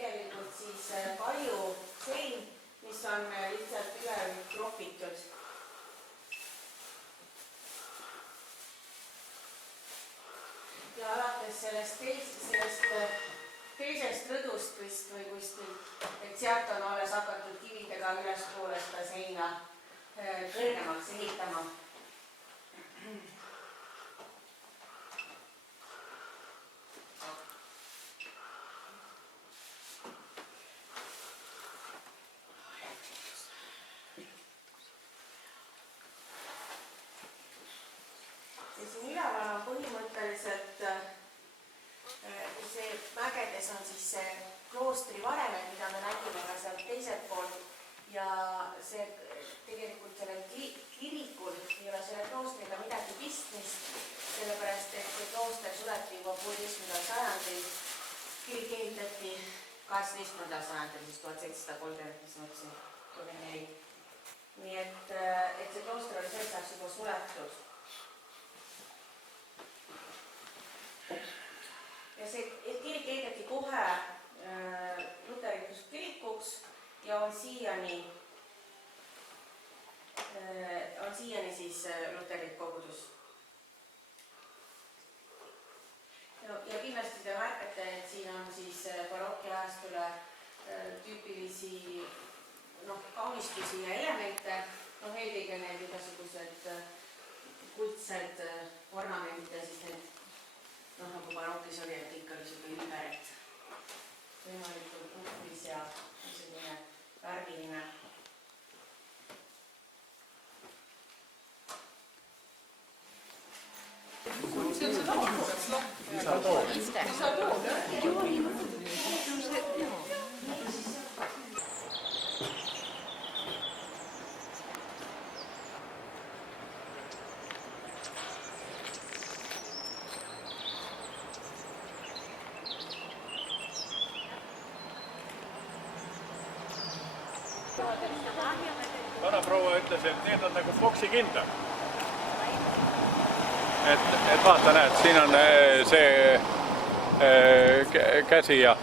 tegelikult siis palju sein, mis on lihtsalt üle kropitud. Ja alates sellest teisest lõdust vist või kuskilt, et sealt on alles hakatud kividega ülespoole seda seina kõrgemaks ehitama. Siin üleval on põhimõtteliselt see mägedes on siis see kloostri varemed, mida me nägime ka sealt teiselt poolt ja see tegelikult sellel kirikul ei ole selle kloostriga midagi pistmist, sellepärast et see klooster suleti juba 16. sajandil, kirik ehitati 18. sajandil, siis 1730, mis ma ütlesin, 34. Nii et see klooster oli selleks ajaks juba suletud. Ja see kirik ehitati kohe luterlikus kirikuks ja on siiani siis luterlik kogudus. Ja kindlasti te märkate, et siin on siis barokkiajastule tüüpilisi kaunistusi ja elemente, eelkõige need igasugused kuldsed ornamendid ja siis need nagu barokis oli, et ikka oli selline ümeret, võimalikult uhvis ja selline värviline. See on seda Vanaproua ütles, et need on nagu boksi kindlad. Et vaata, näed, siin on see käsi ja...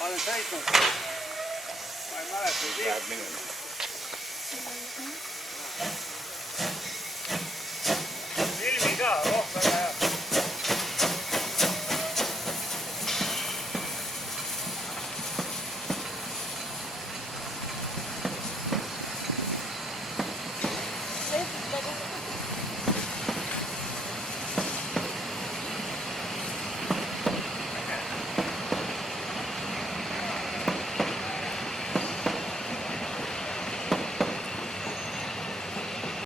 Ma olen sõitnud. Ma ei mäleta.